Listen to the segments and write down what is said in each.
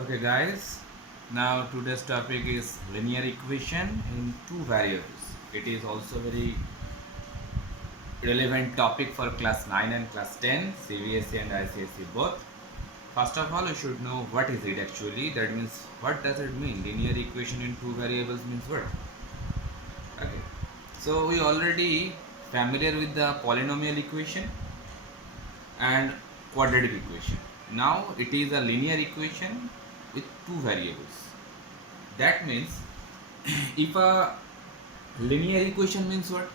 Okay guys, now today's topic is linear equation in two variables. It is also very relevant topic for class 9 and class 10, CBSE and ICSE both. First of all, you should know what is it actually. That means what does it mean? Linear equation in two variables means what? Okay. So we already familiar with the polynomial equation and quadratic equation. Now it is a linear equation with two variables. That means if a linear equation means what?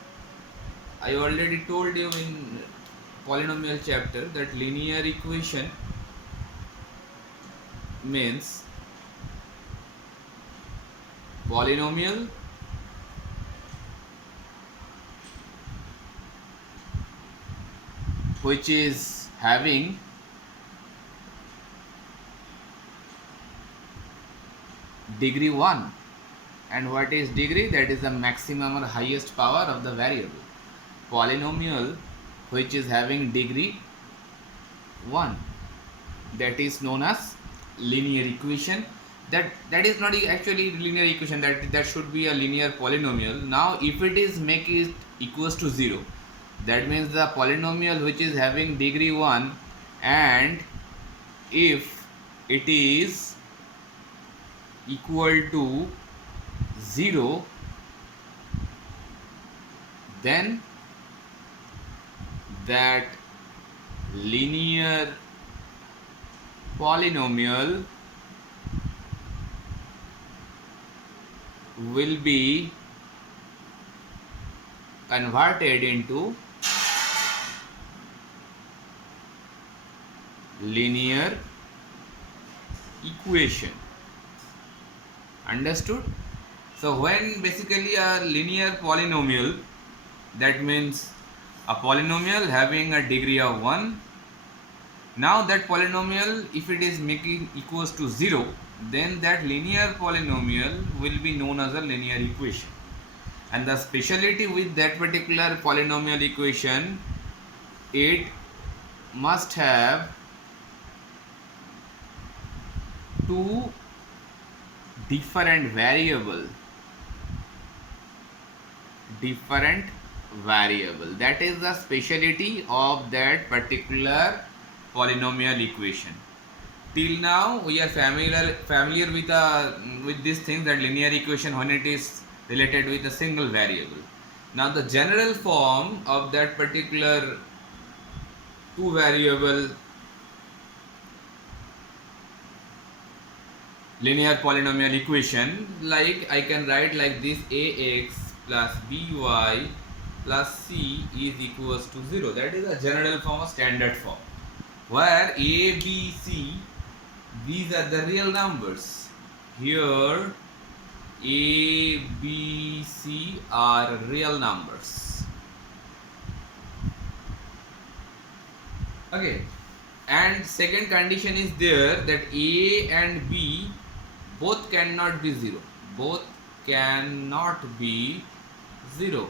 I already told you in polynomial chapter that linear equation means polynomial which is having degree 1. And what is degree? That is the maximum or highest power of the variable. Polynomial which is having degree 1, that is known as linear equation. That is not actually linear equation, that should be a linear polynomial. Now if it is make it equals to 0, that means the polynomial which is having degree 1, and if it is equal to 0, then that linear polynomial will be converted into linear equation. Understood? So when basically a linear polynomial, that means a polynomial having a degree of 1. Now that polynomial, if it is making equals to 0, then that linear polynomial will be known as a linear equation. And the speciality with that particular polynomial equation, it must have two different variable. That is the speciality of that particular polynomial equation. Till now we are familiar with this thing, that linear equation when it is related with a single variable. Now the general form of that particular two variable linear polynomial equation, like I can write like this: ax plus by plus c is equals to 0. That is a general form, of standard form, where a, b, c, these are the real numbers. Here a, b, c are real numbers. Okay, and second condition is there, that a and b both cannot be 0. Both cannot be 0.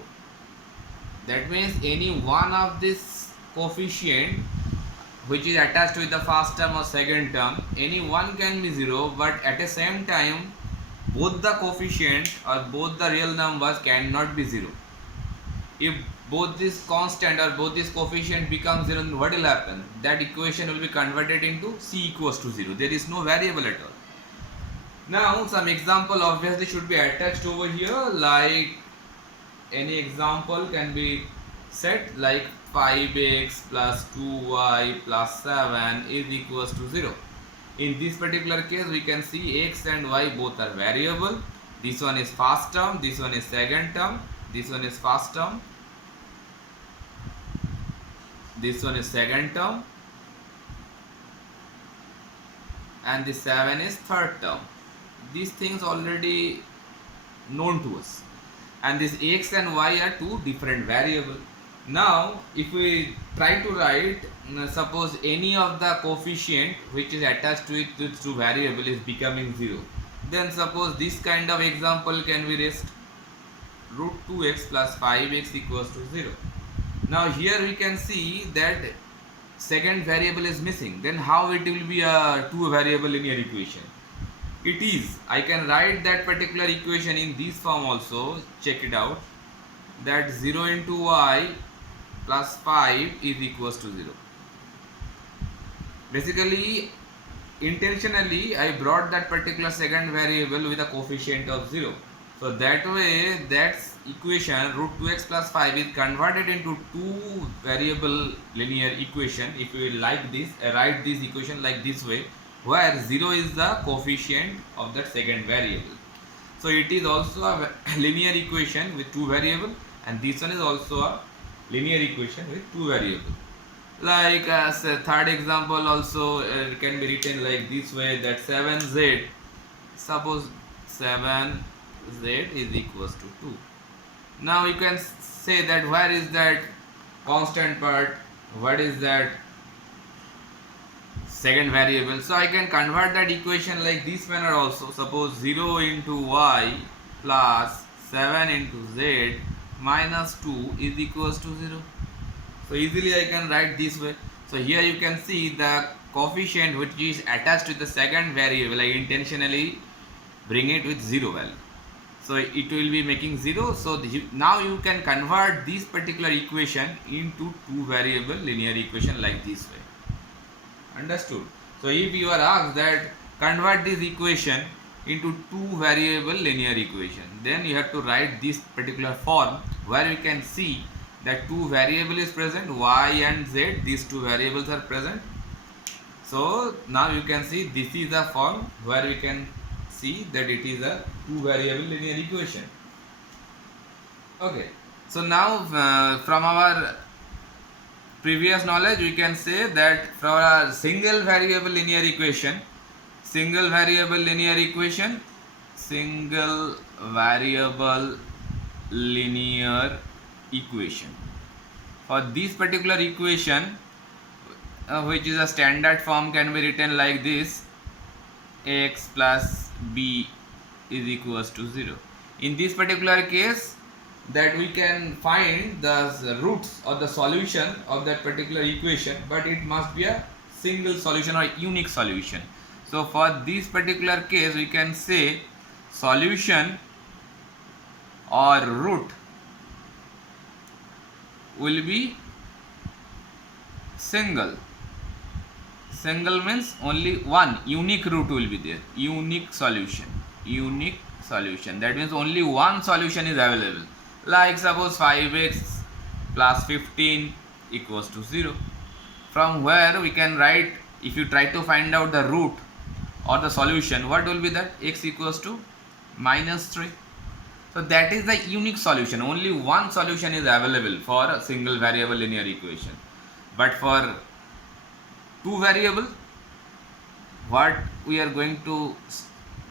That means any one of this coefficient which is attached with the first term or second term, any one can be 0, but at the same time both the coefficient or both the real numbers cannot be 0. If both this constant or both this coefficient becomes 0, what will happen? That equation will be converted into c equals to 0. There is no variable at all. Now some example obviously should be attached over here, like any example can be set, like 5x plus 2y plus 7 is equals to 0. In this particular case we can see x and y both are variable. This one is first term, this one is second term, this one is first term, this one is second term, and this 7 is third term. These things already known to us, and this x and y are two different variables. Now if we try to write, suppose any of the coefficient which is attached to it, this two variable is becoming 0, then suppose this kind of example can be raised: root 2x plus 5x equals to 0. Now here we can see that second variable is missing. Then how it will be a two variable linear equation? it is. I can write that particular equation in this form also. Check it out. That 0 into y plus 5 is equals to 0. Basically, intentionally I brought that particular second variable with a coefficient of 0. So that way that equation root 2x plus 5 is converted into two variable linear equation. If you like this, write this equation like this way, where 0 is the coefficient of that second variable. So it is also a linear equation with two variable, and this one is also a linear equation with two variable. Like as a third example also can be written like this way, that 7z, suppose 7z is equals to 2. Now you can say that where is that constant part, what is that second variable. So I can convert that equation like this manner also. Suppose 0 into y plus 7 into z minus 2 is equals to 0. So easily I can write this way. So here you can see the coefficient which is attached to the second variable. I intentionally bring it with 0 value. So it will be making 0. So now you can convert this particular equation into two variable linear equation like this way. Understood? So if you are asked that convert this equation into two variable linear equation, then you have to write this particular form where you can see that two variable is present, y and z, these two variables are present. So now you can see this is the form where we can see that it is a two variable linear equation. Okay, so now from our previous knowledge we can say that from a single variable linear equation, single variable linear equation for this particular equation, which is a standard form, can be written like this: x plus b is equals to 0. In this particular case, that we can find the roots or the solution of that particular equation, but it must be a single solution or unique solution. So for this particular case we can say solution or root will be single. Single means only one unique root will be there. Unique solution. That means only one solution is available. Like suppose 5x plus 15 equals to 0. From where we can write, if you try to find out the root or the solution, what will be that? X equals to minus 3. So that is the unique solution. Only one solution is available for a single variable linear equation. But for two variable, what we are going to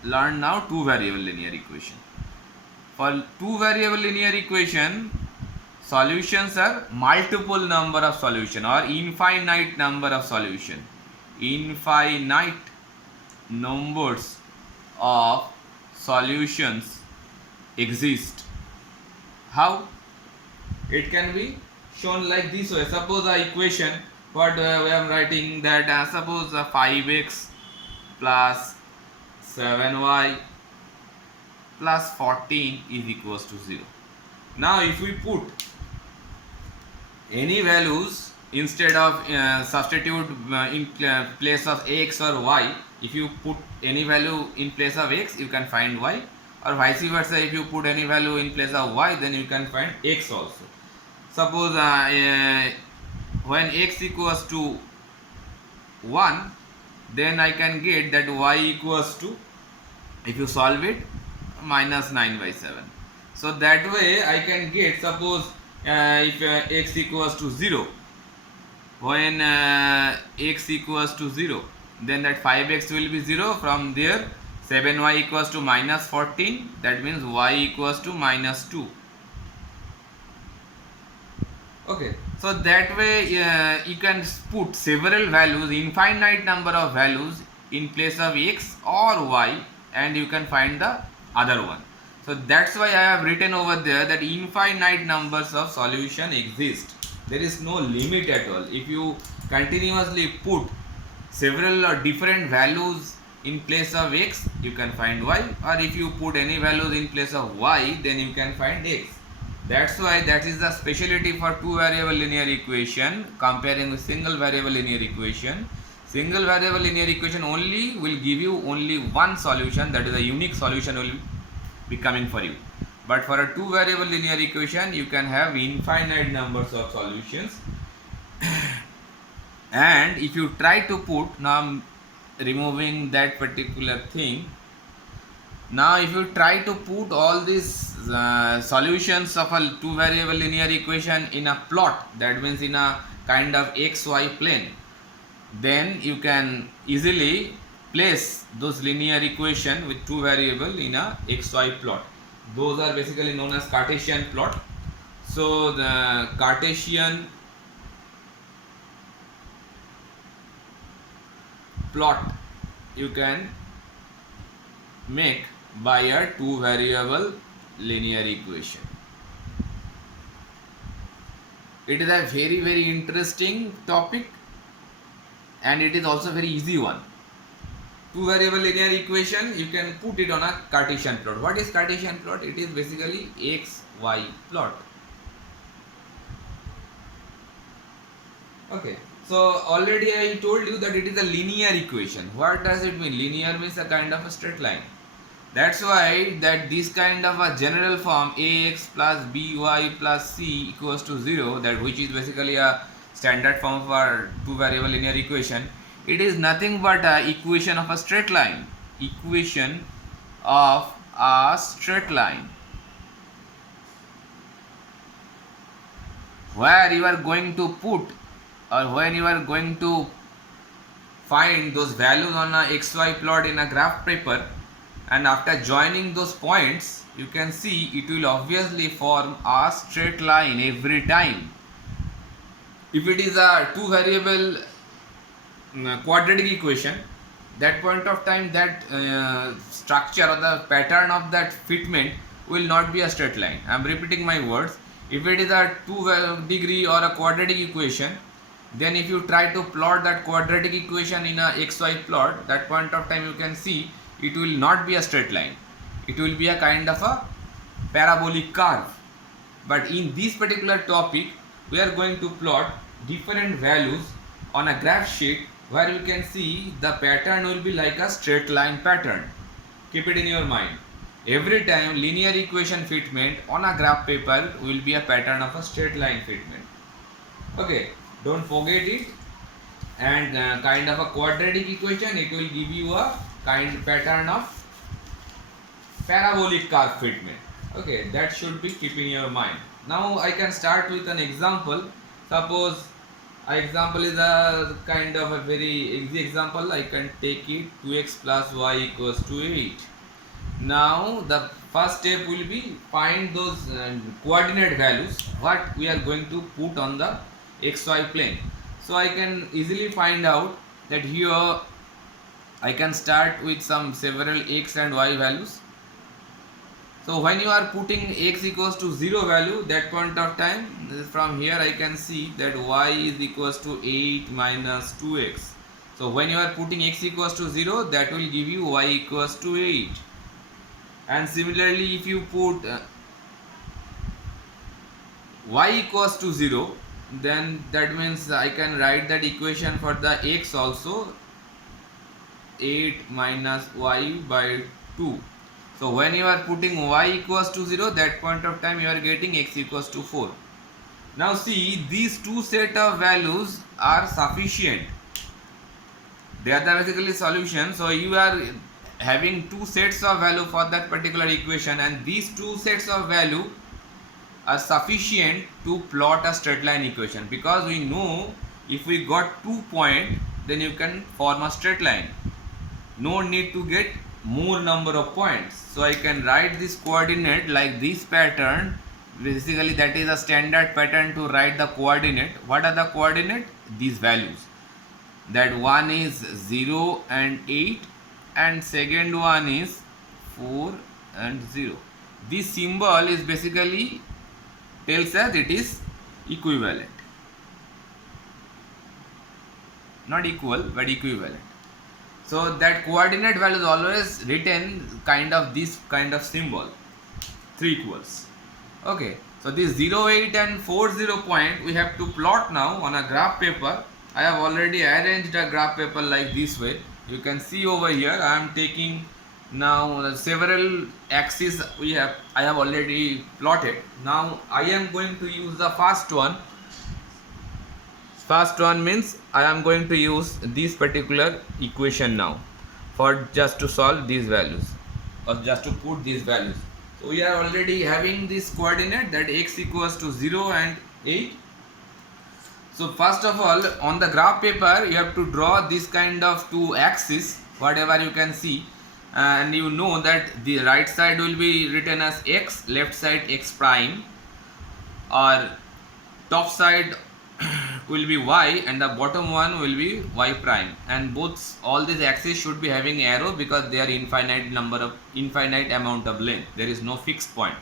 learn now, two variable linear equation. For two variable linear equation, solutions are multiple number of solution or infinite number of solution. Infinite numbers of solutions exist. How? It can be shown like this way. Suppose a equation, what I am writing that suppose 5x plus 7y plus 14 is equals to 0. Now if we put any values instead of substitute in place of x or y, if you put any value in place of x, you can find y, or vice versa. If you put any value in place of y, then you can find x also. Suppose when x equals to 1, then I can get that y equals to, if you solve it, minus 9 by 7. So that way I can get, suppose if x equals to 0, when x equals to 0, then that 5x will be 0. From there 7y equals to minus 14, that means y equals to minus 2. Okay, so that way you can put several values, infinite number of values in place of x or y, and you can find the other one. So that's why I have written over there that infinite numbers of solution exist. There is no limit at all. If you continuously put several or different values in place of x, you can find y, or if you put any values in place of y, then you can find x. That's why that is the specialty for two variable linear equation comparing with single variable linear equation. Single variable linear equation only will give you only one solution, that is a unique solution will be coming for you. But for a two variable linear equation, you can have infinite numbers of solutions. And if you try to put, now I'm removing that particular thing. Now if you try to put all these solutions of a two variable linear equation in a plot, that means in a kind of xy plane, then you can easily place those linear equation with two variable in a xy plot. Those are basically known as Cartesian plot. So the Cartesian plot you can make by a two variable linear equation. It is a very interesting topic, and it is also very easy one. Two variable linear equation, you can put it on a Cartesian plot. What is Cartesian plot? It is basically xy plot. Okay, so already I told you that it is a linear equation. What does it mean? Linear means a kind of a straight line. That's why that this kind of a general form ax plus by plus c equals to 0, that which is basically a standard form for two variable linear equation, it is nothing but a equation of a straight line. Equation of a straight line, where you are going to put, or when you are going to find those values on a xy plot in a graph paper, and after joining those points, you can see it will obviously form a straight line every time. If it is a two variable quadratic equation, that point of time that structure or the pattern of that fitment will not be a straight line. I am repeating my words. If it is a 2 degree or a quadratic equation, then if you try to plot that quadratic equation in a xy plot, that point of time you can see it will not be a straight line. It will be a kind of a parabolic curve. But in this particular topic, we are going to plot different values on a graph sheet, where you can see the pattern will be like a straight line pattern. Keep it in your mind. Every time linear equation fitment on a graph paper will be a pattern of a straight line fitment. Okay, don't forget it. And kind of a quadratic equation, it will give you a kind pattern of parabolic curve fitment. Okay, that should be keep in your mind. Now I can start with an example. Suppose example is a kind of a very easy example. I can take it 2x plus y equals to 8. Now the first step will be find those coordinate values what we are going to put on the xy plane. So I can easily find out that here I can start with some several x and y values. So when you are putting x equals to 0 value, that point of time, from here I can see that y is equals to 8 minus 2x. So when you are putting x equals to 0, that will give you y equals to 8. And similarly, if you put y equals to 0, then that means I can write that equation for the x also, 8 minus y by 2. So when you are putting y equals to 0, that point of time you are getting x equals to 4. Now see, these two set of values are sufficient. They are the basically solution. So you are having two sets of value for that particular equation, and these two sets of value are sufficient to plot a straight line equation, because we know if we got 2 points, then you can form a straight line. No need to get more number of points. So I can write this coordinate like this pattern. Basically that is a standard pattern to write the coordinate. What are the coordinate? These values. That one is 0 and 8, and second one is 4 and 0. This symbol is basically tells us it is equivalent. Not equal, but equivalent. So that coordinate value is always written kind of this kind of symbol, 3 equals. Okay, so this 0, 8 and 40 point we have to plot now on a graph paper. I have already arranged a graph paper like this way. You can see over here I am taking now several axes I have already plotted. Now I am going to use the first one. First one means I am going to use this particular equation now for just to solve these values or just to put these values. So we are already having this coordinate that x equals to 0 and 8. So first of all, on the graph paper you have to draw this kind of two axes, whatever you can see, and you know that the right side will be written as x, left side x prime, or top side will be y and the bottom one will be y prime, and all these axes should be having arrow because they are infinite amount of length. There is no fixed point.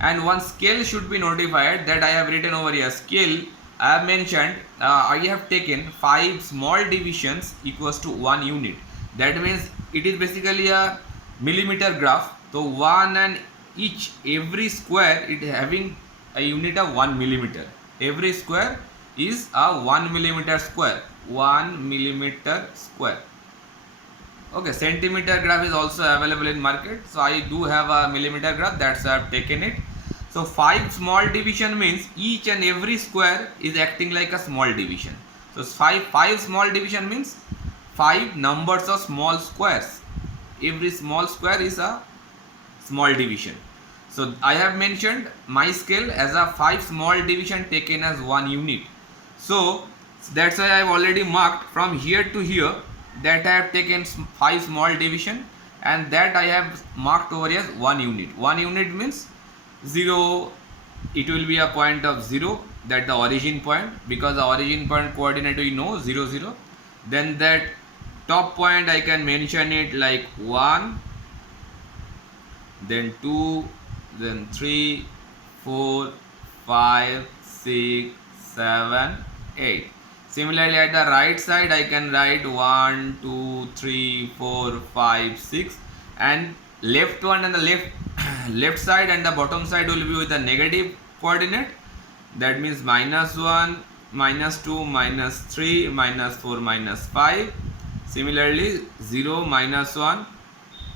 And one scale should be notified that I have written over here. Scale I have mentioned, I have taken 5 small divisions equals to 1 unit. That means it is basically a millimeter graph. So one and every square it is having a unit of 1 millimeter. Every square is a 1 millimeter square. 1 millimeter square. Okay, centimeter graph is also available in market. So I do have a millimeter graph, that's why I have taken it. So 5 small division means each and every square is acting like a small division. So 5 small division means 5 numbers of small squares. Every small square is a small division. So I have mentioned my scale as a 5 small division taken as 1 unit. So that's why I have already marked from here to here that I have taken 5 small division, and that I have marked over as 1 unit. 1 unit means 0, it will be a point of 0, that the origin point, because the origin point coordinate we know 0, 0. Then that top point I can mention it like 1, then 2, then 3, 4, 5, 6, 7, 8. Similarly at the right side I can write 1, 2, 3, 4, 5, 6, and left one and the left side and the bottom side will be with a negative coordinate. That means -1, -2, -3, -4, -5. Similarly 0, -1,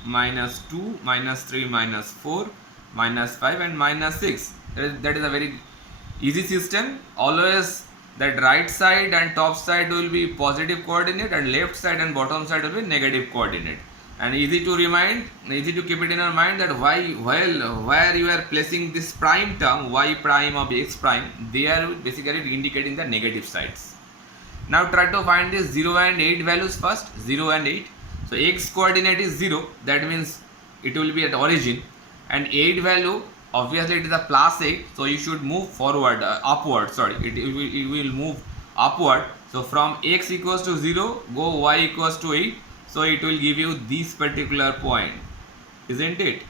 -2, -3, -4, -5 and -6. That is a very easy system. Always that right side and top side will be positive coordinate and left side and bottom side will be negative coordinate. And easy to keep it in your mind that where you are placing this prime term y prime of x prime, they are basically indicating the negative sides. Now try to find this 0 and 8 values first. 0 and 8. So x coordinate is 0, that means it will be at origin, and 8 value obviously it is a +8, so you should move forward, upward, sorry, it will move upward. So from x equals to 0 go y equals to 8, so it will give you this particular point, isn't it?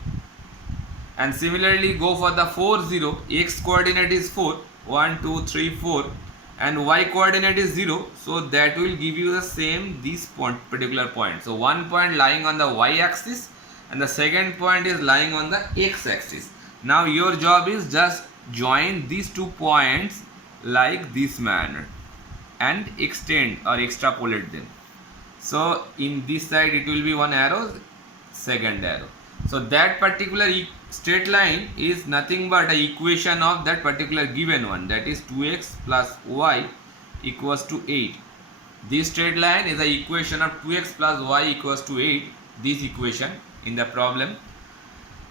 And similarly go for the 4, 0, x coordinate is 4, 1, 2, 3, 4, and y coordinate is 0, so that will give you the same this particular point. So one point lying on the y axis and the second point is lying on the x axis. Now your job is just join these 2 points like this manner and extend or extrapolate them. So in this side it will be one arrow, second arrow. So that particular straight line is nothing but an equation of that particular given one, that is 2x plus y equals to 8. This straight line is the equation of 2x plus y equals to 8, this equation in the problem.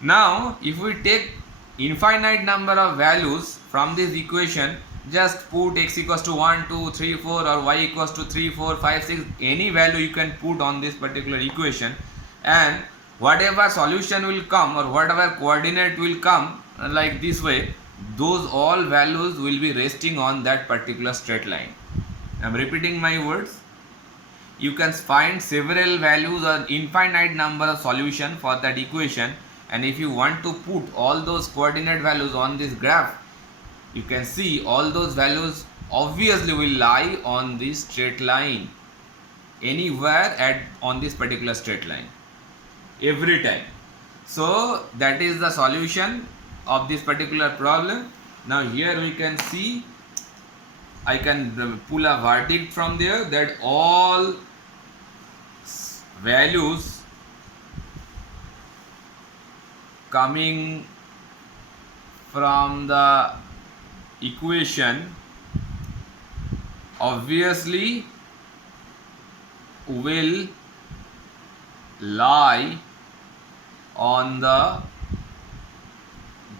Now if we take infinite number of values from this equation, just put x equals to 1, 2, 3, 4 or y equals to 3, 4, 5, 6, any value you can put on this particular equation, and whatever solution will come or whatever coordinate will come like this way, those all values will be resting on that particular straight line. I am repeating my words. You can find several values or infinite number of solution for that equation, and if you want to put all those coordinate values on this graph, you can see all those values obviously will lie on this straight line. anywhere on this particular straight line every time. So that is the solution of this particular problem. Now here we can see, I can pull a verdict from there that all values coming from the equation obviously will lie on the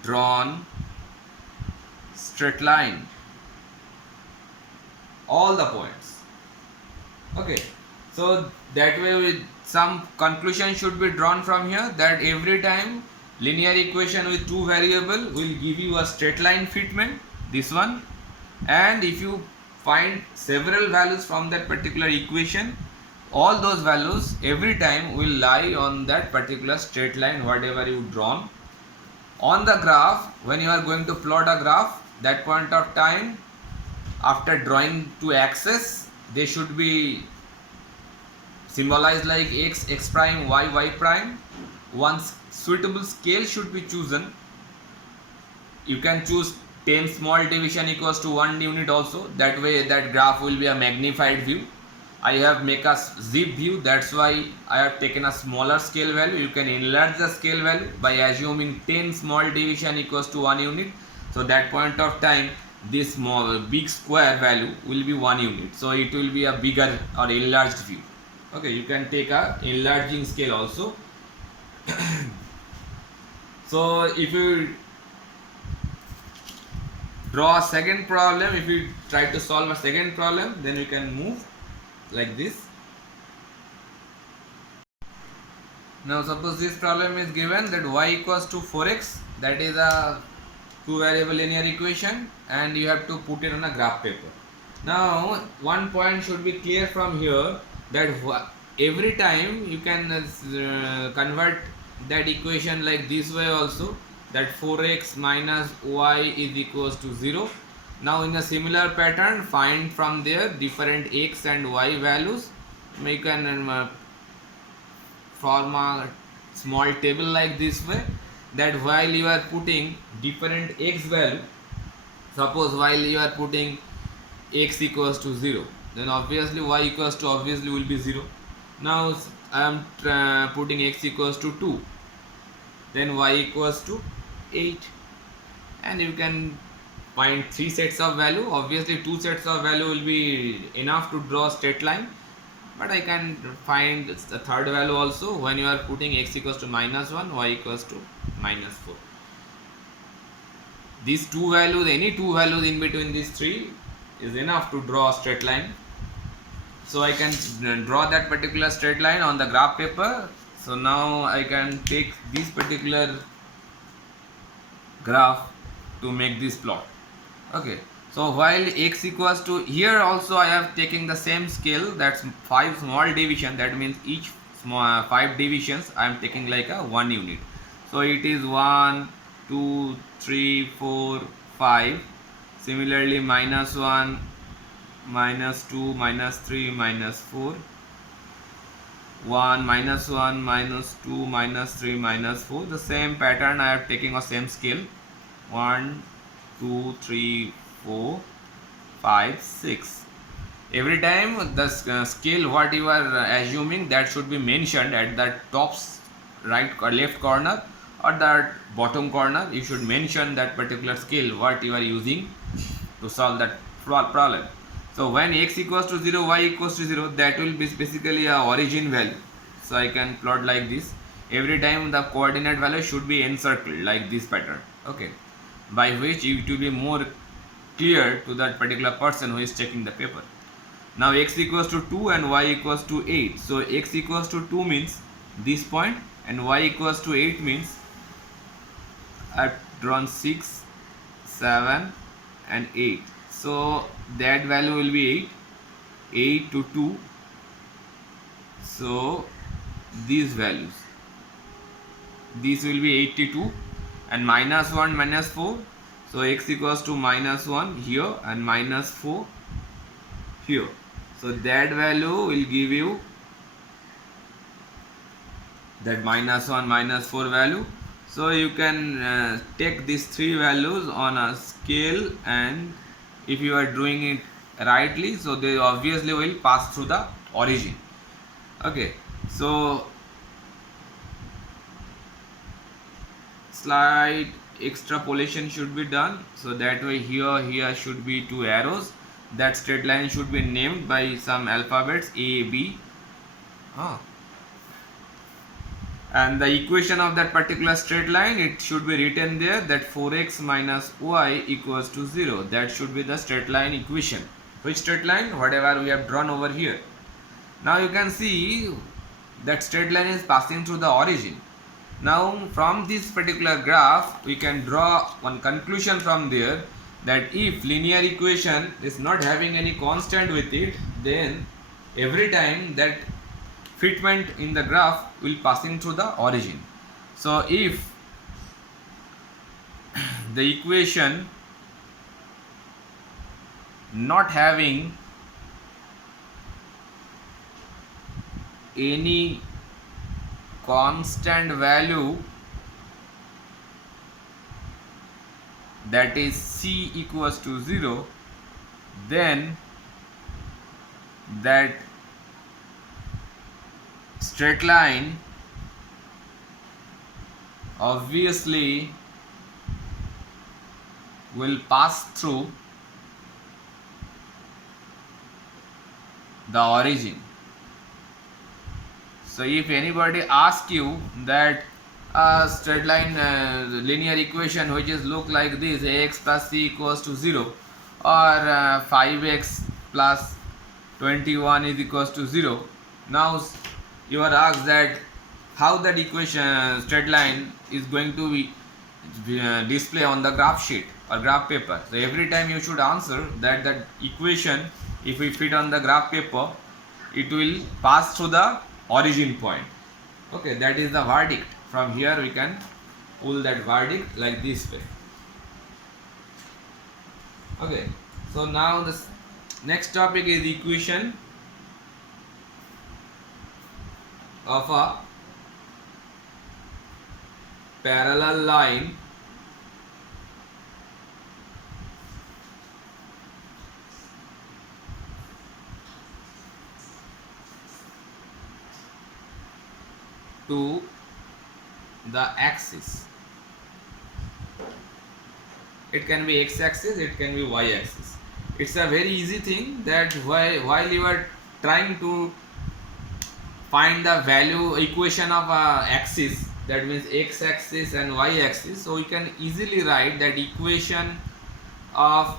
drawn straight line, all the points. Okay, so that way some conclusion should be drawn from here, that every time linear equation with two variable will give you a straight line fitment, this one, and if you find several values from that particular equation, all those values every time will lie on that particular straight line whatever you drawn on the graph. When you are going to plot a graph, that point of time after drawing two axes, they should be symbolized like x prime, y prime. One suitable scale should be chosen. You can choose 10 small division equals to 1 unit also. That way that graph will be a magnified view. I have make a zip view, that's why I have taken a smaller scale value. You can enlarge the scale value by assuming 10 small division equals to 1 unit. So that point of time this small big square value will be 1 unit. So it will be a bigger or enlarged view. Okay, you can take a enlarging scale also. So if you draw a second problem, if you try to solve a second problem, then we can move like this. Now suppose this problem is given that y equals to 4x, that is a two variable linear equation, and you have to put it on a graph paper. Now one point should be clear from here, that every time you can convert that equation like this way also, that 4x minus y is equals to 0. Now in a similar pattern, find from there different x and y values. You can form a small table like this way, that while you are putting different x value, suppose while you are putting x equals to 0, then obviously y equals to obviously will be 0. Now I am putting x equals to 2, then y equals to 8, and you can find 3 sets of value. Obviously 2 sets of value will be enough to draw a straight line, but I can find the third value also when you are putting x equals to minus 1, y equals to minus 4. These two values, any two values in between these three is enough to draw a straight line. So I can draw that particular straight line on the graph paper. So now I can take this particular graph to make this plot. Okay, so while x equals to, here also I have taken the same scale, that's 5 small division, that means each small 5 divisions I am taking like a 1 unit. So it is 1, 2, 3, 4, 5. Similarly minus 1, minus 2, minus 3, minus 4, 1, minus 1, minus 2, minus 3, minus 4. The same pattern I have taken a same scale, 1, 2, 3, 4, 5, 6. Every time the scale what you are assuming, that should be mentioned at the top right or left corner or the bottom corner. You should mention that particular scale what you are using to solve that problem. So when x equals to 0, y equals to 0, that will be basically a origin value. So I can plot like this. Every time the coordinate value should be encircled like this pattern. Okay, by which it will be more clear to that particular person who is checking the paper. Now x equals to 2 and y equals to 8. So x equals to 2 means this point, and y equals to 8 means I have drawn 6, 7 and 8. So that value will be 8 to 2. So these values, this will be 82, and minus 1, minus 4. So x equals to minus 1 here and minus 4 here. So that value will give you that -1, -4 value. So you can take these three values on a scale, and if you are doing it rightly, so they obviously will pass through the origin. Okay, so slight extrapolation should be done, so that way here should be two arrows. That straight line should be named by some alphabets A, B. And the equation of that particular straight line, it should be written there that 4x minus y equals to 0. That should be the straight line equation. Which straight line? Whatever we have drawn over here. Now you can see that straight line is passing through the origin. Now from this particular graph we can draw one conclusion from there, that if linear equation is not having any constant with it, then every time that fitment in the graph will passing through the origin. So if the equation not having any constant value, that is c equals to 0, then that straight line obviously will pass through the origin. So if anybody asks you that a straight line linear equation which is look like this, ax plus c equals to 0, or 5x plus 21 is equals to 0, now you are asked that how that equation straight line is going to be display on the graph sheet or graph paper. So every time you should answer that that equation, if we fit on the graph paper, it will pass through the origin point. Okay, that is the verdict. From here we can pull that verdict like this way. Okay, so now the next topic is equation of a parallel line to the axis. It can be x-axis, it can be y-axis. It's a very easy thing that while you are trying to find the value equation of a axis, that means x-axis and y-axis, so we can easily write that equation of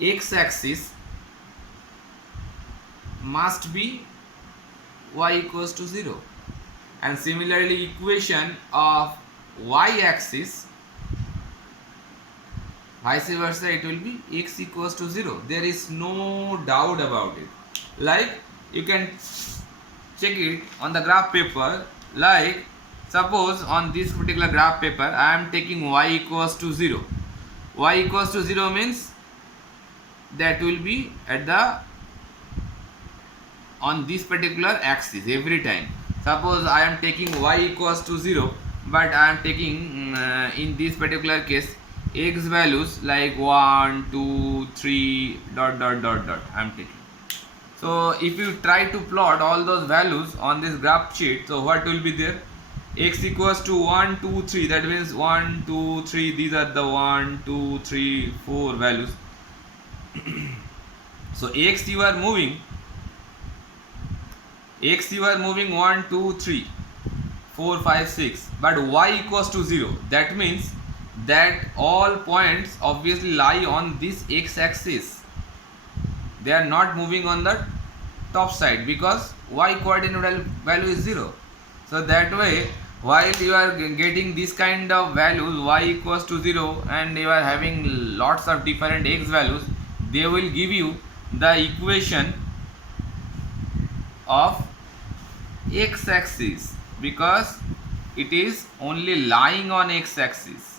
x-axis must be y equals to 0, and similarly equation of y-axis vice versa, it will be x equals to 0. There is no doubt about it. Like you can check it on the graph paper. Like suppose on this particular graph paper I am taking y equals to 0. Y equals to 0 means that will be at the on this particular axis every time. Suppose I am taking y equals to 0, but I am taking in this particular case x values like 1, 2, 3 dot dot dot dot I am taking. So if you try to plot all those values on this graph sheet, so what will be there? X equals to 1, 2, 3, that means 1, 2, 3, these are the 1, 2, 3, 4 values. So x you are moving 1, 2, 3, 4, 5, 6, but y equals to 0. That means that all points obviously lie on this x-axis. They are not moving on the top side because y coordinate value is 0. So that way, while you are getting this kind of values y equals to 0 and you are having lots of different x values, they will give you the equation of x-axis because it is only lying on x-axis.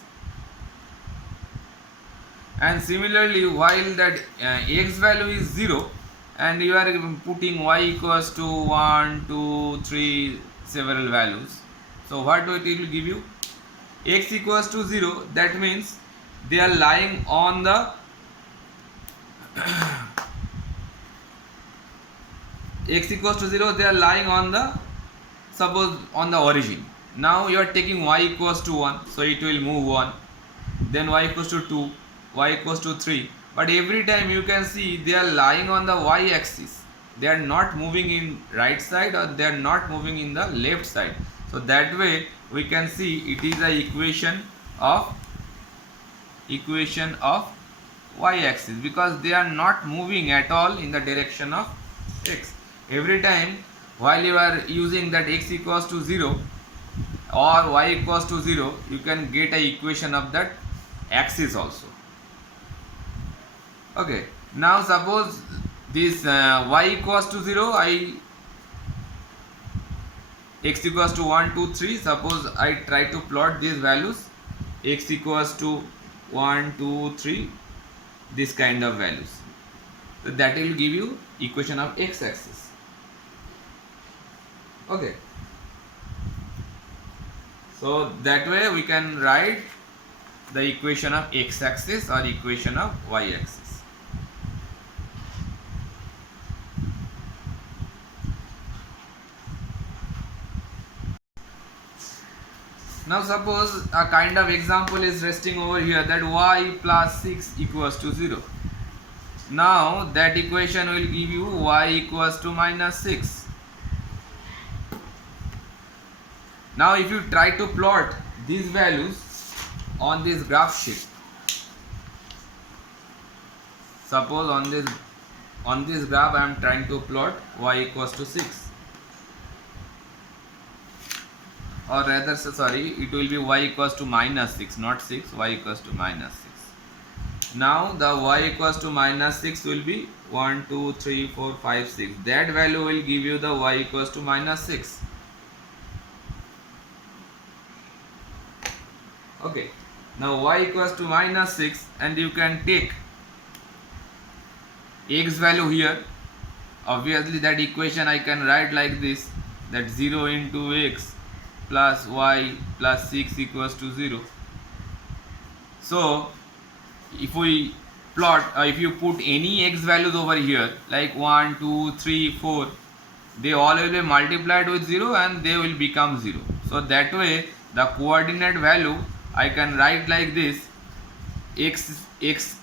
And similarly, while that x value is 0, and you are putting y equals to 1, 2, 3, several values. So what it will give you? X equals to 0, that means they are lying on the x equals to 0, they are lying on the, suppose on the origin. Now you are taking y equals to 1, so it will move 1, then y equals to 2, y equals to 3, but every time you can see they are lying on the y axis, they are not moving in right side or they are not moving in the left side. So that way we can see it is a equation of y axis, because they are not moving at all in the direction of x. Every time while you are using that x equals to 0 or y equals to 0, you can get a equation of that axis also. Okay, now suppose this y equals to 0, x equals to 1, 2, 3, suppose I try to plot these values, x equals to 1, 2, 3, this kind of values. So that will give you equation of x axis. Okay, so that way we can write the equation of x axis or equation of y axis. Now suppose a kind of example is resting over here, that y plus 6 equals to 0. Now that equation will give you y equals to minus 6. Now if you try to plot these values on this graph sheet, suppose on this graph I am trying to plot y equals to 6, or rather sorry, it will be y equals to minus 6, not 6, y equals to minus 6. Now the y equals to minus 6 will be 1, 2, 3, 4, 5, 6. That value will give you the y equals to minus 6. Okay, now y equals to minus 6, and you can take x value here. Obviously that equation I can write like this, that 0 into x plus y plus 6 equals to 0. So if we plot, if you put any x values over here like 1, 2, 3, 4, they all will be multiplied with 0 and they will become 0. So that way the coordinate value I can write like this, x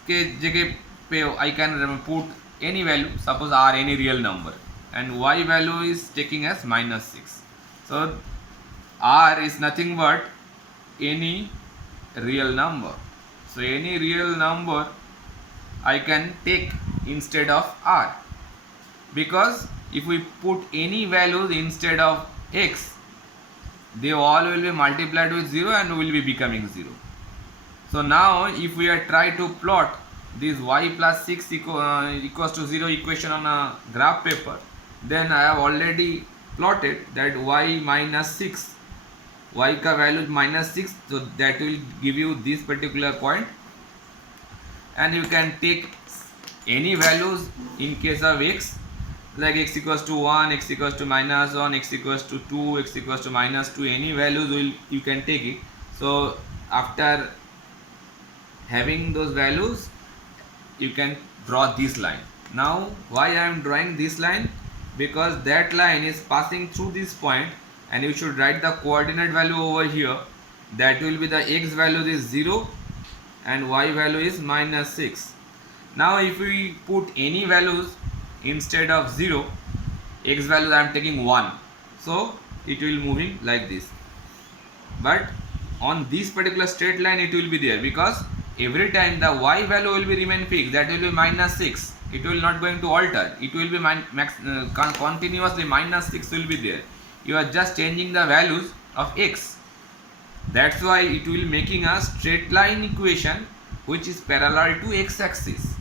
के जगह पे I can put any value, suppose r any real number, and y value is taking as minus 6. So r is nothing but any real number. So any real number I can take instead of r, because if we put any values instead of x, they all will be multiplied with 0 and will be becoming 0. So now if we are try to plot this y plus 6 equals to 0 equation on a graph paper, then I have already plotted that y minus 6, y ka value minus 6, so that will give you this particular point, and you can take any values in case of x, like x equals to 1, x equals to minus 1, x equals to 2, x equals to minus 2, any values you can take it. So after having those values, you can draw this line. Now why I am drawing this line? Because that line is passing through this point, and you should write the coordinate value over here. That will be the x value is 0 and y value is minus 6. Now if we put any values instead of 0, x value I am taking 1, so it will moving like this. But on this particular straight line it will be there, because every time the y value will be remain fixed, that will be minus 6. It will not going to alter. It will be continuously minus 6 will be there. You are just changing the values of x. That's why it will making a straight line equation which is parallel to x axis.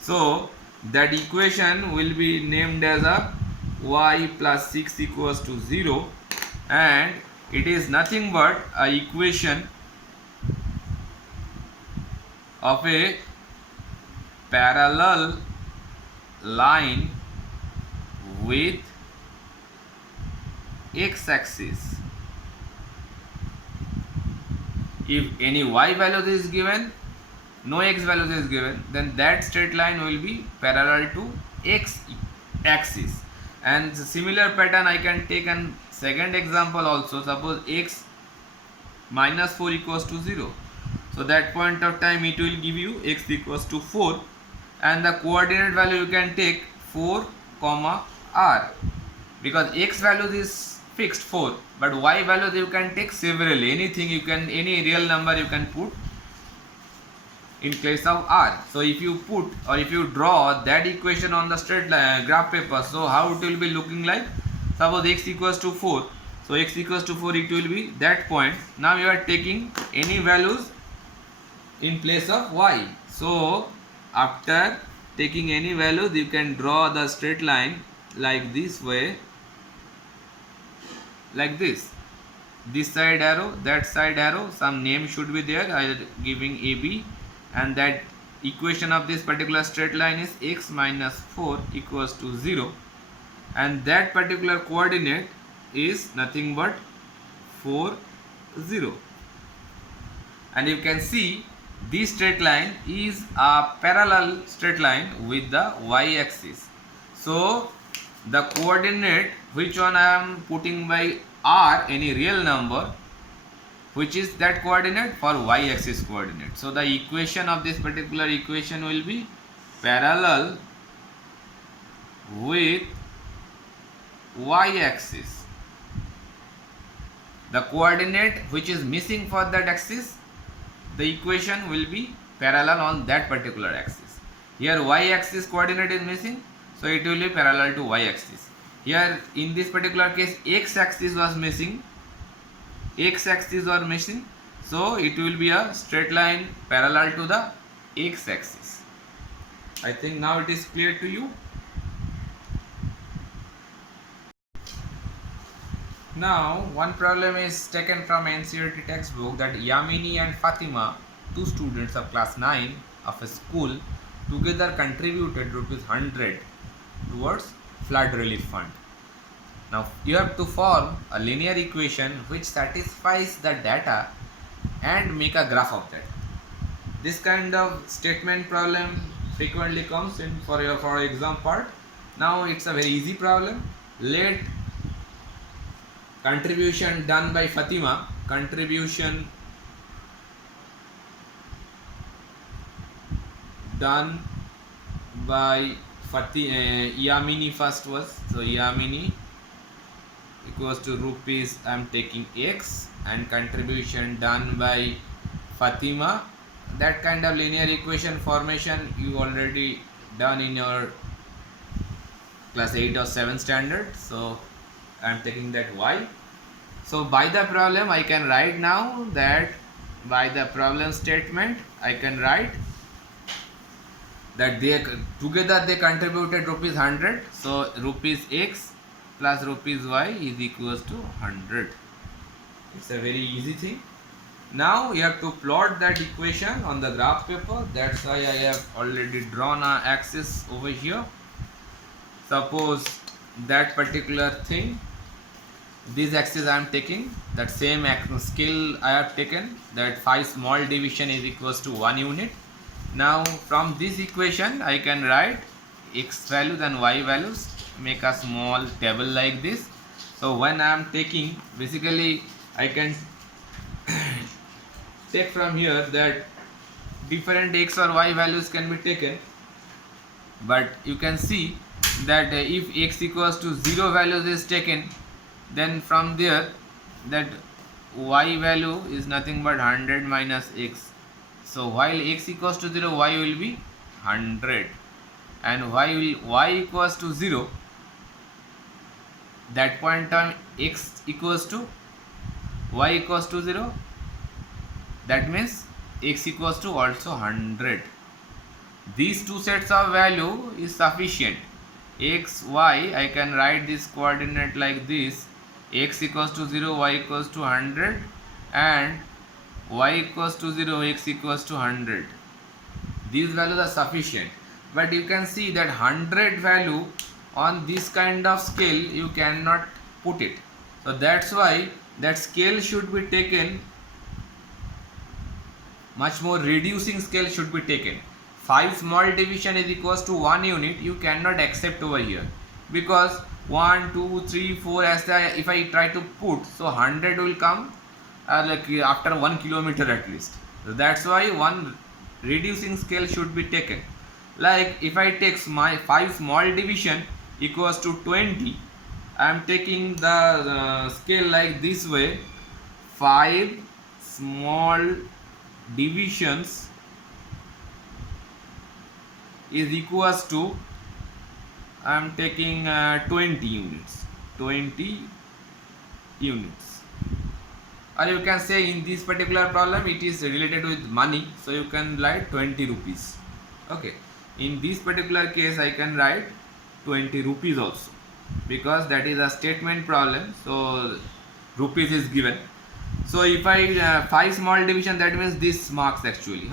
So that equation will be named as a y plus 6 equals to 0, and it is nothing but a equation of a parallel line with x-axis. If any y value is given, no x value is given, then that straight line will be parallel to x axis. And similar pattern I can take an second example also. Suppose x minus 4 equals to 0. So that point of time it will give you x equals to 4, and the coordinate value you can take 4 comma r, because x value is fixed 4, but y value you can take severally, anything you can, any real number you can put in place of r. So if you put or if you draw that equation on the straight line graph paper, so how it will be looking like? Suppose x equals to 4, so x equals to 4, it will be that point. Now you are taking any values in place of y. So after taking any values, you can draw the straight line like this way, like this side arrow, that side arrow, some name should be there, I am giving AB, and that equation of this particular straight line is x minus 4 equals to 0, and that particular coordinate is nothing but 4, 0. And you can see this straight line is a parallel straight line with the y-axis. So the coordinate which one I am putting by r, any real number, which is that coordinate for y-axis coordinate. So the equation of this particular equation will be parallel with y-axis. The coordinate which is missing for that axis, the equation will be parallel on that particular axis. Here y-axis coordinate is missing, so it will be parallel to y-axis. Here in this particular case x-axis was missing, so it will be a straight line parallel to the x-axis. I think now it is clear to you. Now one problem is taken from NCERT textbook, that Yamini and Fatima, two students of class 9 of a school, together contributed ₹100 towards flood relief fund. Now you have to form a linear equation which satisfies the data and make a graph of that. This kind of statement problem frequently comes in for your exam part. Now it's a very easy problem. Let contribution done by Fatima, contribution done by Yamini first was, so Yamini equals to rupees, I am taking x, and contribution done by Fatima. That kind of linear equation formation you already done in your class 8 or 7 standard, so I am taking that y. So by the problem I can write now that by the problem statement I can write that they together they contributed ₹100, so rupees x plus rupees y is equals to 100. It's a very easy thing. Now you have to plot that equation on the graph paper. That's why I have already drawn an axis over here. Suppose that particular thing, this axis I am taking, that same scale I have taken, that 5 small division is equals to 1 unit. Now from this equation I can write x values and y values, make a small table like this. So when I am taking, basically I can take from here that different x or y values can be taken, but you can see that if x equals to 0 values is taken, then from there that y value is nothing but 100 minus x. So while x equals to 0, y will be 100, and y equals to 0, that point time x equals to y equals to 0, that means x equals to also 100. These two sets of value is sufficient. X, y, I can write this coordinate like this, x equals to 0, y equals to 100, and y equals to 0, x equals to 100. These values are sufficient, but you can see that 100 value on this kind of scale you cannot put it. So that's why that scale should be taken, much more reducing scale should be taken. 5 small division is equals to 1 unit, you cannot accept over here, because 1 2 3 4 as the, if I try to put, so 100 will come like after 1 kilometer at least. So that's why one reducing scale should be taken. Like if I take my 5 small division equals to 20, I am taking the scale like this way. 5 small divisions is equals to, I am taking 20 units. 20 units. Or you can say in this particular problem it is related with money, so you can write 20 rupees. Okay. In this particular case I can write 20 rupees also, because that is a statement problem, so rupees is given. So if I 5 small division, that means this marks actually,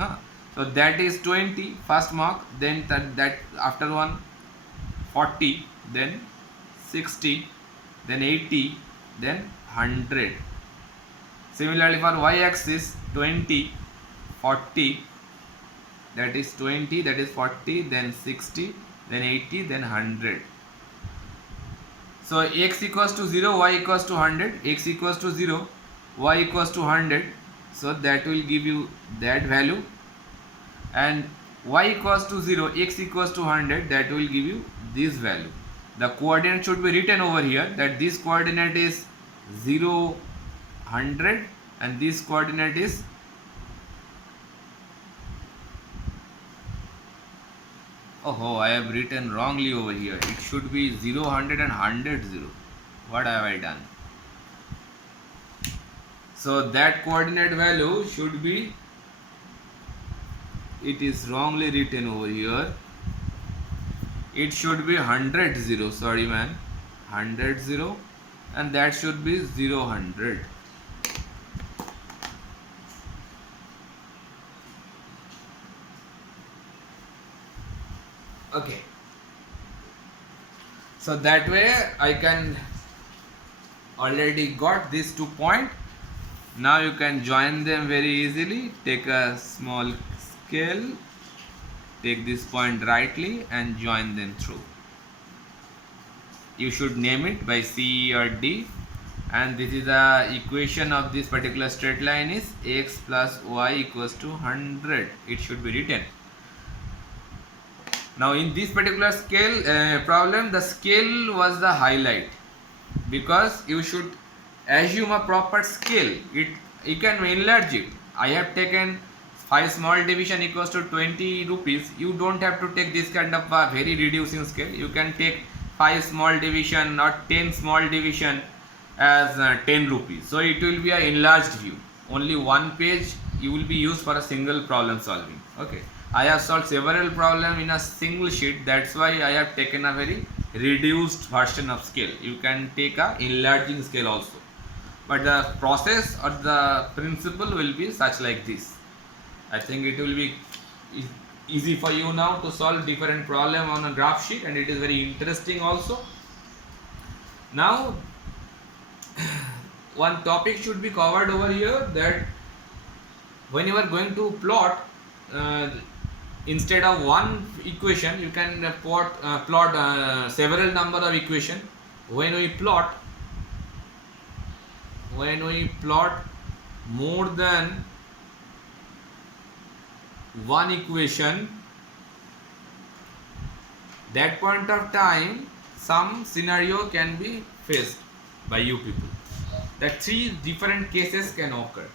so that is 20 first mark, then that after one 40, then 60, then 80, then 100. Similarly for y-axis 20, 40, that is 20, that is 40, then 60, then 80, then 100. So x equals to 0, y equals to 100, x equals to 0, y equals to 100, so that will give you that value, and y equals to 0, x equals to 100, that will give you this value. The coordinate should be written over here, that this coordinate is 0, 100, and this coordinate is I have written wrongly over here. It should be 0, 100 and 100, 0. What have I done? So that coordinate value should be, it is wrongly written over here. It should be 100, 0. Sorry man. 100, 0. And that should be 0, 100. Okay, so that way I can already got these 2 points. Now you can join them very easily. Take a small scale, take this point rightly and join them through. You should name it by C or D, and this is the equation of this particular straight line is x plus y equals to 100. It should be written. Now in this particular scale problem, the scale was the highlight, because you should assume a proper scale. You can enlarge it. I have taken 5 small division equals to 20 rupees. You don't have to take this kind of a very reducing scale. You can take 5 small division or 10 small division as 10 rupees. So it will be an enlarged view. Only one page you will be used for a single problem solving. Okay. I have solved several problems in a single sheet. That's why I have taken a very reduced version of scale. You can take a enlarging scale also, but the process or the principle will be such like this. I think it will be easy for you now to solve different problem on a graph sheet, and it is very interesting also. Now one topic should be covered over here, that when you are going to plot, instead of one equation you can plot several number of equation. When we plot more than one equation, that point of time some scenario can be faced by you people, that 3 different cases can occur.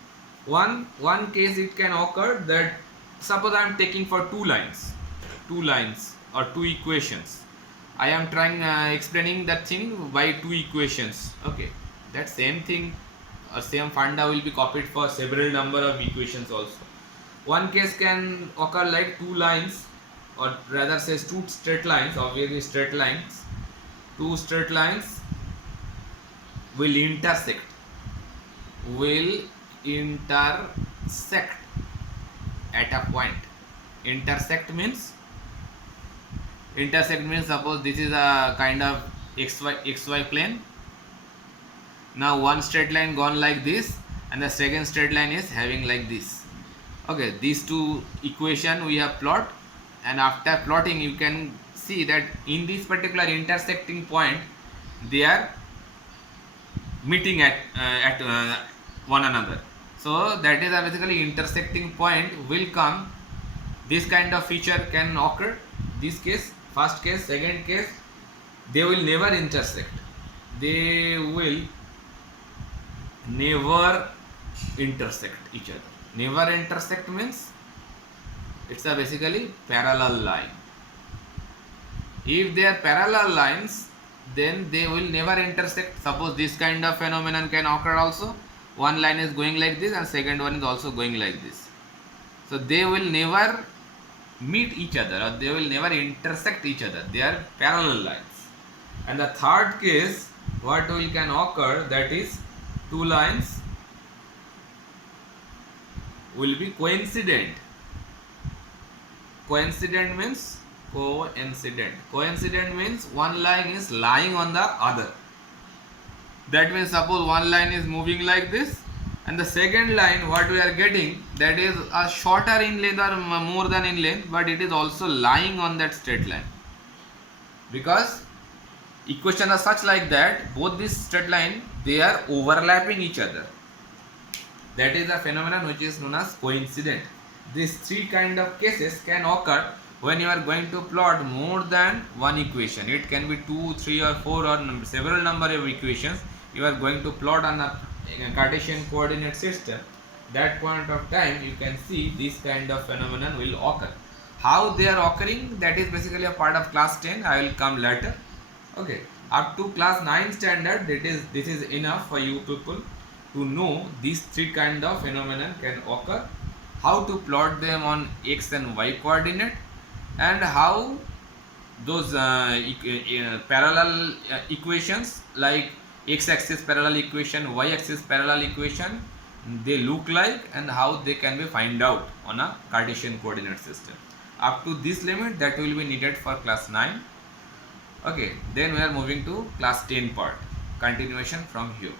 One case it can occur that suppose I am taking for two lines or 2 equations. I am trying explaining that thing by 2 equations. Okay, that same thing or same funda will be copied for several number of equations also. One case can occur like 2 lines, or rather says 2 straight lines, obviously straight lines. 2 straight lines will intersect at a point. Intersect means Intersect means suppose this is a kind of xy plane. Now one straight line gone like this and the second straight line is having like this. Okay, these two equation we have plot, and after plotting you can see that in this particular intersecting point they are meeting at one another. So that is a basically intersecting point will come. This kind of feature can occur. This case, first case, second case, they will never intersect. They will never intersect each other. Never intersect means it's a basically parallel line. If they are parallel lines, then they will never intersect. Suppose this kind of phenomenon can occur also. One line is going like this and second one is also going like this. So they will never meet each other or they will never intersect each other. They are parallel lines. And the third case, what will can occur, that is two lines will be coincident. Coincident means coincident. Coincident means one line is lying on the other. That means suppose one line is moving like this and the second line what we are getting, that is a shorter in length or more than in length, but it is also lying on that straight line, because equation are such like that both this straight line they are overlapping each other. That is a phenomenon which is known as coincident. These three kind of cases can occur when you are going to plot more than one equation. It can be 2, 3 or 4 or several number of equations you are going to plot on a Cartesian coordinate system. That point of time you can see this kind of phenomenon will occur. How they are occurring, that is basically a part of class 10. I will come later. Okay, up to class 9 standard, this is enough for you people to know these three kind of phenomenon can occur, how to plot them on x and y coordinate, and how those parallel equations like x-axis parallel equation, y-axis parallel equation, they look like, and how they can be find out on a Cartesian coordinate system. Up to this limit, that will be needed for class 9. Okay, then we are moving to class 10 part, continuation from here.